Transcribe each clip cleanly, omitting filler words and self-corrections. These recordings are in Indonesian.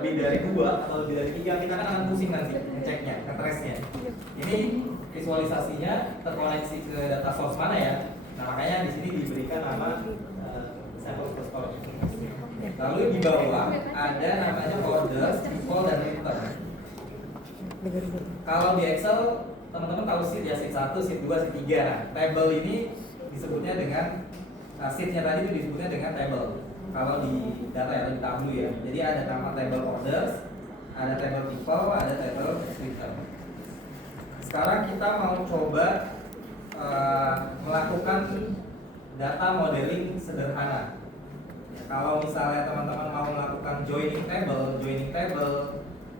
lebih dari 2 atau lebih dari 3, kita kan akan pusing nanti ngeceknya, nge-trace-nya. Ini visualisasinya terkoneksi ke data source mana ya? Nah, makanya di sini diberikan nama sample store. Lalu di bawah ada namanya orders, default, dan return. Kalau di Excel teman-teman tahu sheet ya, sheet 1, sheet 2, sheet 3. Nah, table ini disebutnya dengan sheetnya tadi itu disebutnya dengan table. Kalau di data yang di tableau ya. Jadi ada nama table orders, ada table default, ada table return. Sekarang kita mau coba melakukan data modeling sederhana. Ya, kalau misalnya teman-teman mau melakukan joining table,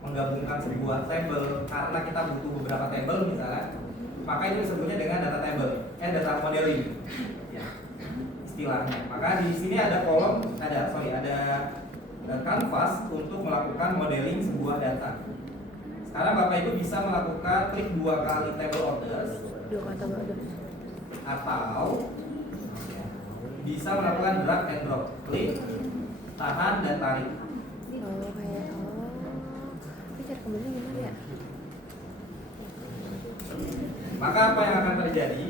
menggabungkan sebuah table karena kita butuh beberapa table misalnya, maka itu disebutnya dengan data table, data modeling, ya, istilahnya. Maka di sini ada ada canvas untuk melakukan modeling sebuah data. Sekarang Bapak Ibu bisa melakukan klik 2 kali table orders, atau bisa melakukan drag and drop, klik, tahan, dan tarik. Maka apa yang akan terjadi?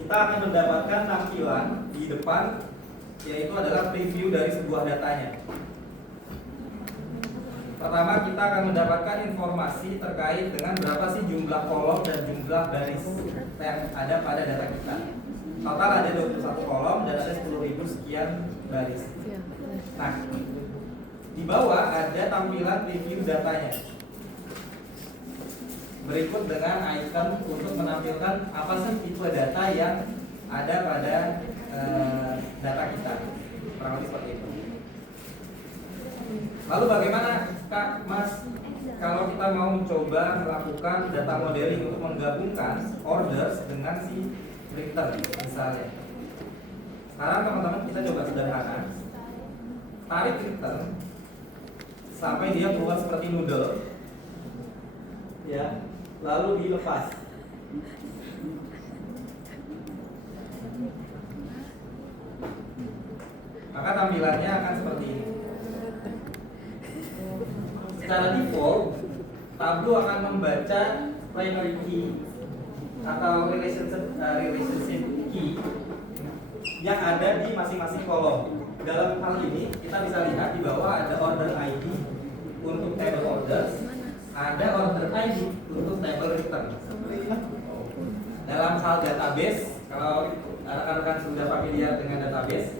Kita akan mendapatkan tampilan di depan, yaitu adalah preview dari sebuah datanya. Pertama, kita akan mendapatkan informasi terkait dengan berapa sih jumlah kolom dan jumlah baris yang ada pada data kita. Total ada 21 kolom dan ada 10.000 sekian baris. Nah, di bawah ada tampilan preview datanya. Berikut dengan icon untuk menampilkan apa sih tipe data yang ada pada data kita. Kurang lebih seperti itu. Lalu bagaimana Kak, Mas, kalau kita mau mencoba melakukan data modeling untuk menggabungkan orders dengan si return misalnya. Sekarang teman-teman kita coba sederhana. Tarik return sampai dia keluar seperti noodle, ya, lalu dilepas. Maka tampilannya akan seperti ini. Secara default, Tableau akan membaca primary key atau relationship key yang ada di masing-masing kolom. Dalam hal ini kita bisa lihat di bawah ada order ID untuk table orders, ada order ID untuk table return. Dalam hal database, kalau rekan-rekan sudah familiar dengan database,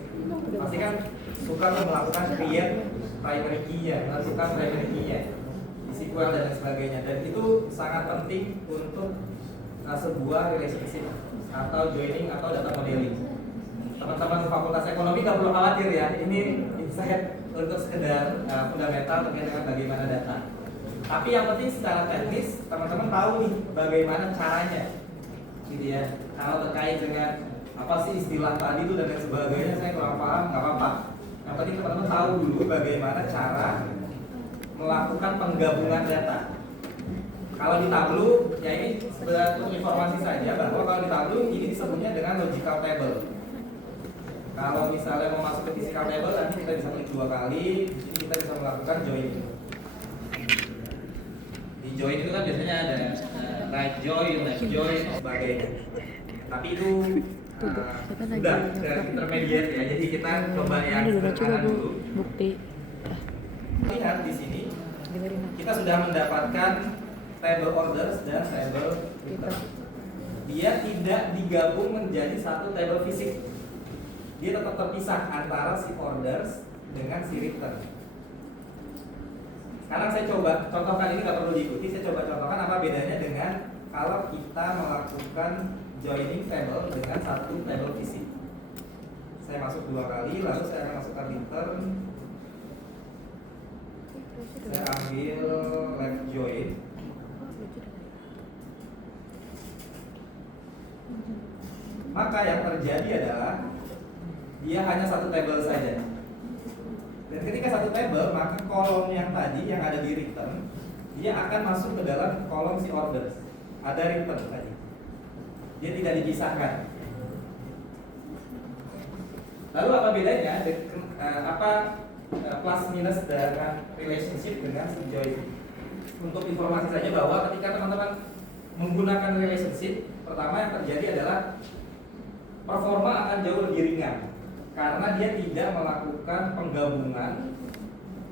pasti kan suka melakukan create primary key-nya, menentukan primary key-nya di SQL dan sebagainya. Dan itu sangat penting untuk sebuah relationship atau joining atau data modeling. Teman-teman Fakultas Ekonomi nggak perlu khawatir ya, ini insight untuk sekedar fundamental terkait dengan bagaimana data. Tapi yang penting secara teknis teman-teman tahu nih bagaimana caranya, gitu ya. Kalau terkait dengan apa sih istilah tadi itu dan lain sebagainya saya kurang paham, nggak apa-apa. Yang penting teman-teman tahu dulu bagaimana cara melakukan penggabungan data. Kalau di Tableau, ya ini untuk informasi saja bahwa kalau di Tableau ini disebutnya dengan logical table. Kalau misalnya mau masuk ke physical table, nanti kita bisa klik 2 kali, di sini kita bisa melakukan join. Di join itu kan biasanya ada right join, left join, dan sebagainya. Tapi itu sudah ke intermediate ya, jadi kita coba yang sederhana dulu. Lihat di sini, kita sudah mendapatkan table orders dan table return. Dia tidak digabung menjadi satu table fisik. Dia tetap terpisah antara si orders dengan si return. Sekarang saya coba contohkan, ini nggak perlu diikuti. Saya coba contohkan apa bedanya dengan kalau kita melakukan joining table dengan satu table fisik. Saya masuk 2 kali, lalu saya akan masukkan return. Saya ambil left join. Maka yang terjadi adalah dia hanya satu table saja. Dan ketika satu table, maka kolom yang tadi yang ada di return, dia akan masuk ke dalam kolom si orders. Ada return tadi. Dia tidak dipisahkan. Lalu apa bedanya? Apa plus minus dengan relationship dengan subjoin. Untuk informasi saja bahwa ketika teman-teman menggunakan relationship, pertama yang terjadi adalah performa akan jauh lebih ringan karena dia tidak melakukan penggabungan,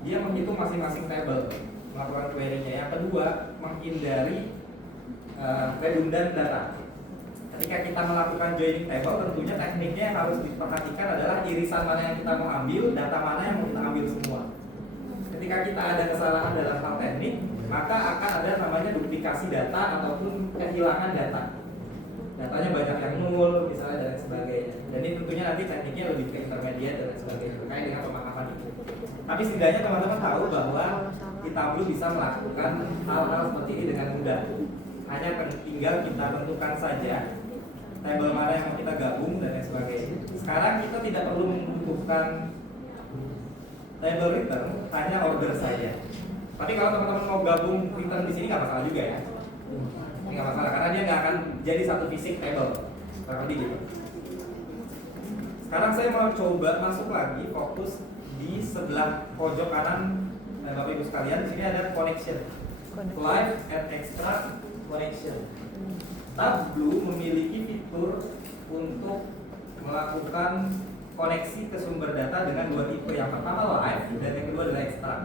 dia menghitung masing-masing table, melakukan query-nya. Yang kedua, menghindari redundant data. Ketika kita melakukan joining table, tentunya tekniknya yang harus diperhatikan adalah irisan mana yang kita mau ambil, data mana yang mau kita ambil semua. Ketika kita ada kesalahan dalam hal teknik, maka akan ada namanya duplikasi data ataupun kehilangan data. Datanya banyak yang nol, misalnya, dan sebagainya. Jadi tentunya nanti tekniknya lebih ke intermediate dan sebagainya terkait dengan pemahaman itu. Tapi setidaknya teman-teman tahu bahwa kita belum bisa melakukan hal-hal seperti ini dengan mudah. Hanya tinggal kita tentukan saja table mana yang mau kita gabung dan lain sebagainya. Sekarang kita tidak perlu membutuhkan table return, hanya order saja. Tapi kalau teman-teman mau gabung return di sini nggak masalah juga ya. Nggak masalah karena dia nggak akan jadi satu fisik table, seperti gitu. Sekarang saya mau coba masuk lagi fokus di sebelah pojok kanan, Bapak Ibu sekalian. Di sini ada connection, live and extract connection. Tableau memiliki fitur untuk melakukan koneksi ke sumber data dengan dua tipe. Yang pertama live dan yang kedua adalah extract.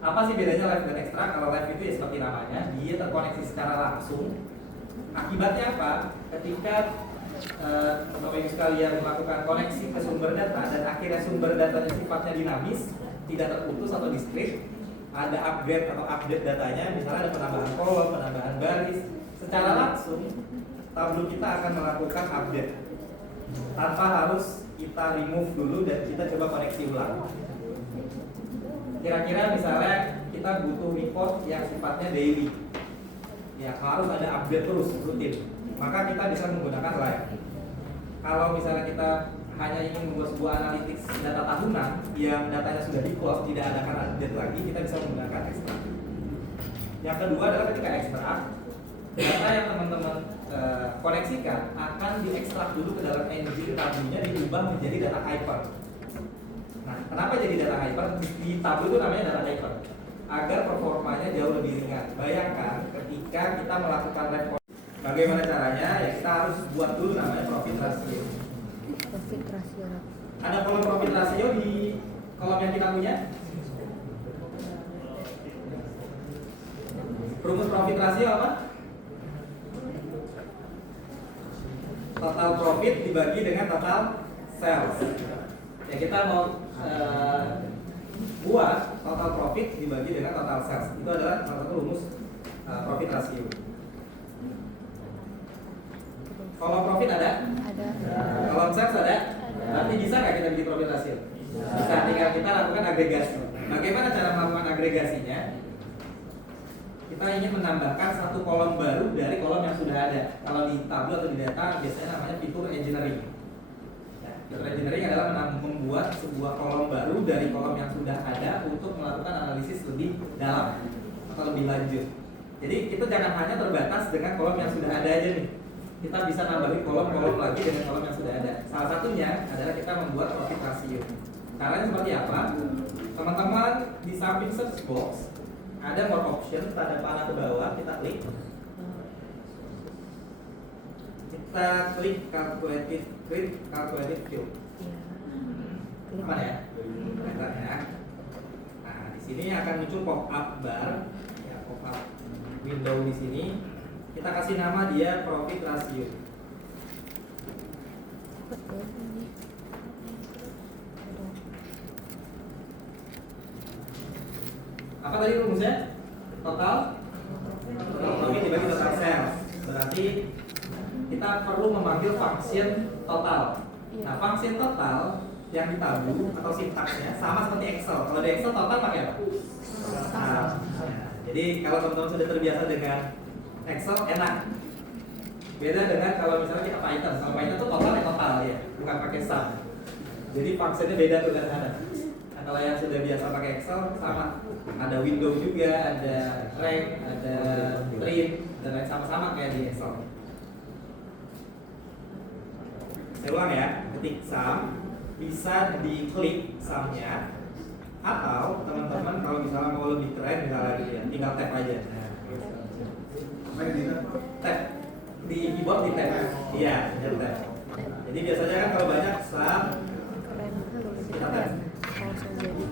Apa sih bedanya live dan extract? Kalau live itu ya seperti namanya, dia terkoneksi secara langsung. Akibatnya apa? Ketika Bapak Ibu sekalian melakukan koneksi ke sumber data dan akhirnya sumber datanya sifatnya dinamis, tidak terputus atau discrete, ada upgrade atau update datanya, misalnya ada penambahan kolom, penambahan baris, secara langsung Tableau kita akan melakukan update tanpa harus kita remove dulu dan kita coba koneksi ulang. Kira-kira misalnya kita butuh report yang sifatnya daily, ya harus ada update terus rutin, maka kita bisa menggunakan live. Kalau misalnya kita hanya ingin membuat sebuah analytics data tahunan yang datanya sudah di close, tidak ada akan update lagi, kita bisa menggunakan extract. Yang kedua adalah ketika extract, data yang teman-teman koneksikan akan diekstrak dulu ke dalam engine Tableau-nya, diubah menjadi data hyper. Nah, kenapa jadi data hyper? Di Tableau itu namanya data hyper agar performanya jauh lebih ringan. Bayangkan ketika kita melakukan report, bagaimana caranya? Ya kita harus buat dulu namanya profit ratio. Profit rasio. Ada kolom profit ratio di kolom yang kita punya. Rumus profit ratio apa? Total profit dibagi dengan total sales. Ya kita mau buat total profit dibagi dengan total sales. Itu adalah salah satu rumus profit ratio. Kolom profit ada? Ada. Kolom sales ada? Nanti bisa nggak kita bikin profit ratio? Bisa, tinggal kita lakukan agregasi. Bagaimana cara melakukan agregasinya? Kita ingin menambahkan satu kolom baru dari kolom yang sudah ada. Kalau di Tableau atau di data biasanya namanya fitur engineering. Ya, fitur engineering adalah membuat sebuah kolom baru dari kolom yang sudah ada untuk melakukan analisis lebih dalam atau lebih lanjut. Jadi kita jangan hanya terbatas dengan kolom yang sudah ada aja nih. Kita bisa nambahin kolom-kolom lagi dengan kolom yang sudah ada. Salah satunya adalah kita membuat profit ratio. Caranya seperti apa? Teman-teman di samping search box ada more option, tanda panah ke bawah, kita klik. Kita klik calculated field. Apa ya? Bentar ya. Nah, di sini akan muncul pop-up bar, ya, pop-up window di sini. Kita kasih nama dia profit ratio. Apa tadi rumusnya? Total profit dibagi total sales. Berarti kita perlu memanggil function total. Nah, function total yang di Tableau atau sintaksnya sama seperti Excel. Kalau di Excel total pakai apa? Nah, jadi kalau teman-teman sudah terbiasa dengan Excel enak. Beda dengan kalau misalnya kita Python. Kalau Python itu total ya total ya, bukan pakai sum. Jadi fungsinya beda tuh dan ada. Nah, kalau yang sudah biasa pakai Excel sama, ada window juga, ada rank, ada print dan lain sama-sama kayak di Excel. Saya ulang ya, ketik sum, bisa diklik sumnya. Atau teman-teman kalau misalnya mau lebih keren misalnya gitu ya, tinggal tap aja. Tap di keyboard di tap. Iya, tap. Jadi biasanya kan kalau banyak sub Keren. Halo, kita tap. langsung jadi.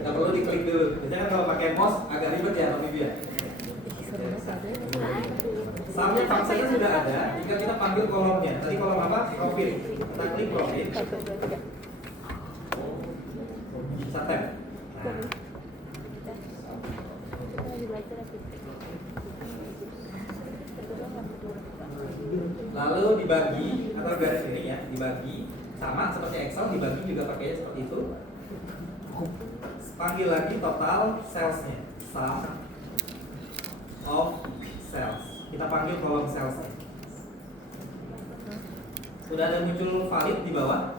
Nggak perlu diklik dulu. Biasanya kan kalau pakai mouse agak ribet ya, Pak Bibi ya. Seru banget. Subnya fungsinya sudah ada. Jika kita panggil kolomnya, tadi kolom apa? Profil. Kita klik profil. Bisa tap. Nah. Lalu dibagi atau garis ini ya, dibagi sama seperti Excel, dibagi juga pakainya seperti itu. Panggil lagi total salesnya, sum of sales. Kita panggil kolom salesnya. Sudah ada muncul valid di bawah.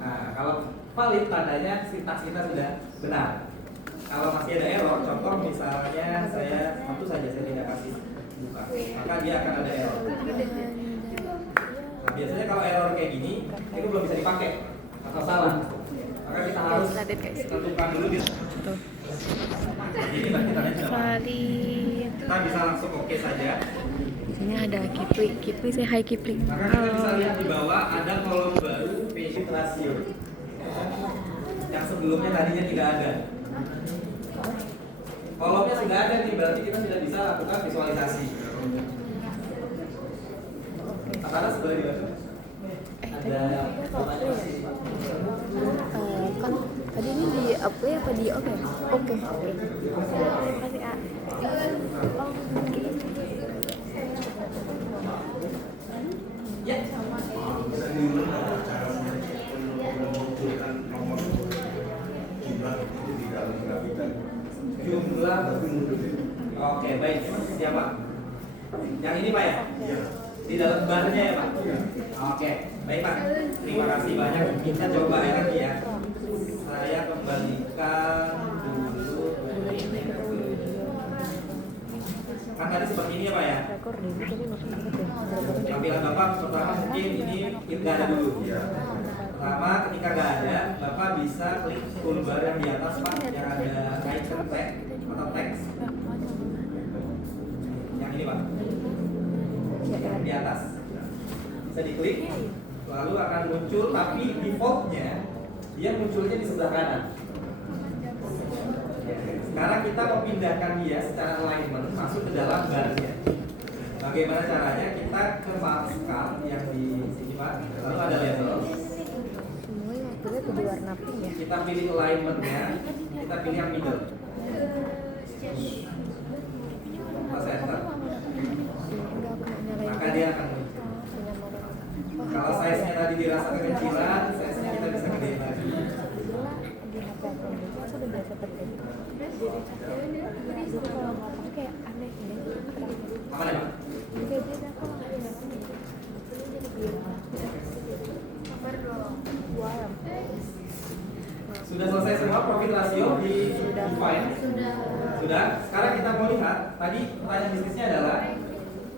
Nah, kalau valid tandanya sintaks kita sudah benar. Kalau masih ada error, contoh misalnya saya satu saja saya tidak kasih buka, maka dia akan ada error. Nah, biasanya kalau error kayak gini, itu belum bisa dipakai atau salah. Maka kita harus tentukan dulu di. Jadi kita Valid. kita bisa langsung oke saja. Di sini ada Kipli. Kipli, saya hai Kipli. Maka kita bisa lihat di bawah ada kolom baru patient ratio. Yang sebelumnya tadinya tidak ada. Kolomnya sudah ada nih, berarti kita sudah bisa lakukan visualisasi. Apakah sebelah dibantu? Ada Kan tadi ini di apa ya, apa di oke. Oke. Terima kasih, Kak. Ya. Jumlah. Oke, baik. Siapa? Yang ini Pak ya? Di dalam barnya ya Pak? Oke, baik Pak. Terima kasih banyak. Kita coba lagi ya. Saya kembalikan dulu. Kan tadi seperti ini ya Pak ya? Recording tadi masuk banget ya. Tampilan Bapak pertama mungkin ini nggak ada dulu. Pertama ketika nggak ada, Bapak bisa klik toolbar yang di atas Pak, yang ada icon tag atau teks. Yang ini Pak, yang di atas. Bisa diklik, lalu akan muncul, tapi defaultnya dia munculnya di sebelah kanan. Sekarang kita memindahkan dia secara alignment masuk ke dalam barnya. Bagaimana caranya? Kita ke markal yang di sini Pak, lalu ada label. Semuanya waktunya jadi warna pink ya. Kita pilih alignmentnya, kita pilih yang middle. Pas enter, Enggak aku mau nyalain. maka dia akan muncul. Kalau size-nya tadi dirasa kekecilan, size-nya kita bisa gedein lagi. Di HP aku masa udah biasa pakai. Jadi kalau nggak pakai kayak aneh ya. Aman ya Pak? Kayak beda aku nggak ada pakai. Jadi biru. Kabar dong. Wow. Sudah selesai semua profit rasio di define? Sudah. Sekarang kita mau lihat, tadi pertanyaan bisnisnya adalah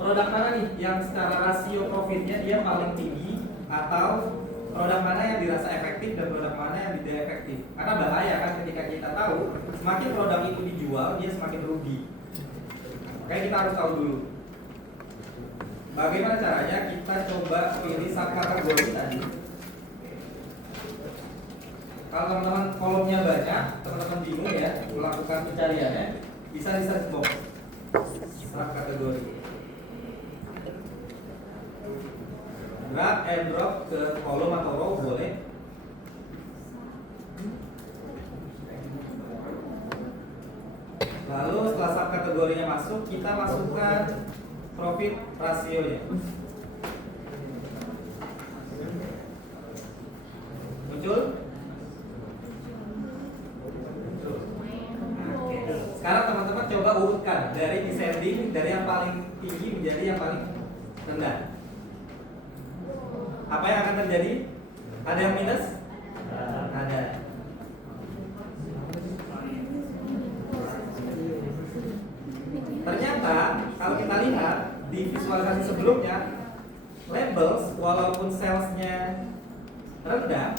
produk mana nih yang secara rasio profitnya dia paling tinggi, atau produk mana yang dirasa efektif dan produk mana yang tidak efektif. Karena bahaya kan ketika kita tahu semakin produk itu dijual dia semakin rugi. Makanya kita harus tahu dulu. Bagaimana caranya? Kita coba pilih subkategori tadi. Kalau teman-teman kolomnya banyak, teman-teman bingung ya melakukan pencariannya, bisa di search box subkategori. Drag and drop ke kolom atau row boleh. Lalu setelah subkategorinya masuk, kita masukkan profit rasionya. Muncul? Sekarang teman-teman coba urutkan dari descending, dari yang paling tinggi menjadi yang paling rendah. Apa yang akan terjadi? Ada yang minus? Ada. Ternyata kalau kita lihat di visualisasi sebelumnya, labels walaupun salesnya rendah,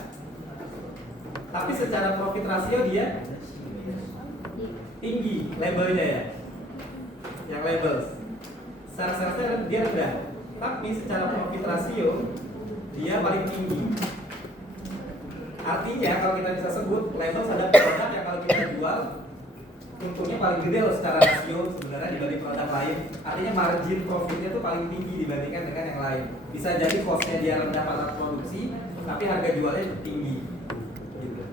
Tapi secara profit rasio dia tinggi labelnya ya, yang label. Secara salesnya dia rendah, tapi secara profit rasio dia paling tinggi. Artinya kalau kita bisa sebut label ada produk yang kalau kita jual untungnya paling gede loh secara rasio sebenarnya dibanding produk lain. Artinya margin profitnya tuh paling tinggi dibandingkan dengan yang lain. Bisa jadi costnya dia rendah pada produksi, tapi harga jualnya tinggi. Gitu.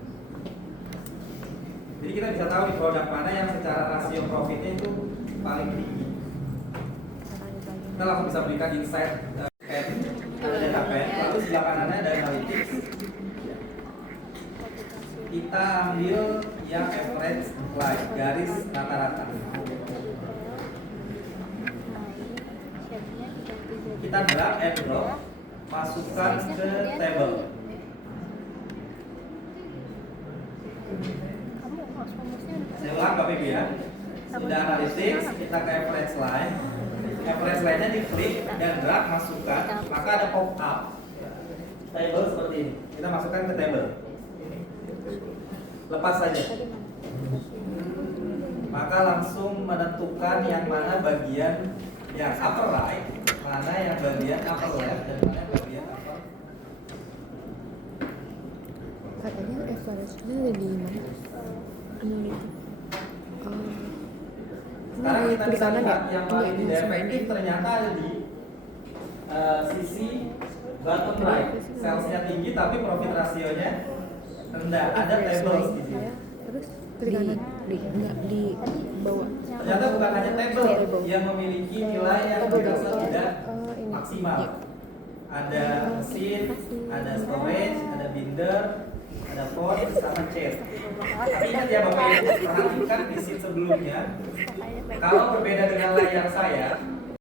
Jadi kita bisa tahu di produk mana yang secara rasio profitnya itu paling tinggi. Kita langsung bisa berikan insight pen, ada data pen, lalu sebelah kanannya ada analytics. Kita ambil yang average line, garis rata-rata. Kita drag and drop, masukkan ke table. Saya ulang Bapak Ibu ya. Sudah analytics, kita ke average line. Average line-nya diklik dan drag masukkan, maka ada pop up table seperti ini. Kita masukkan ke table. Lepas saja. Maka langsung menentukan yang mana bagian yang upper right, mana yang bagian upper left, dan mana yang bagian upper. Katanya average-nya ada di mana? Analytics. Sekarang kita bisa kanan lihat ya? yang paling Ini, tidak ini. efektif ternyata ada di sisi bottom right. Salesnya tinggi tapi profit rasionya rendah. Ada tables di sini. Terus klik kanan. Enggak di bawah. Ternyata bukan hanya table yang memiliki nilai yang dirasa tidak maksimal. Ada mesin, ada storage, ada binder, ada phone, sama chat. Tapi ingat ya Bapak Ibu, perhatikan di sheet sebelumnya. Kalau berbeda dengan layar saya,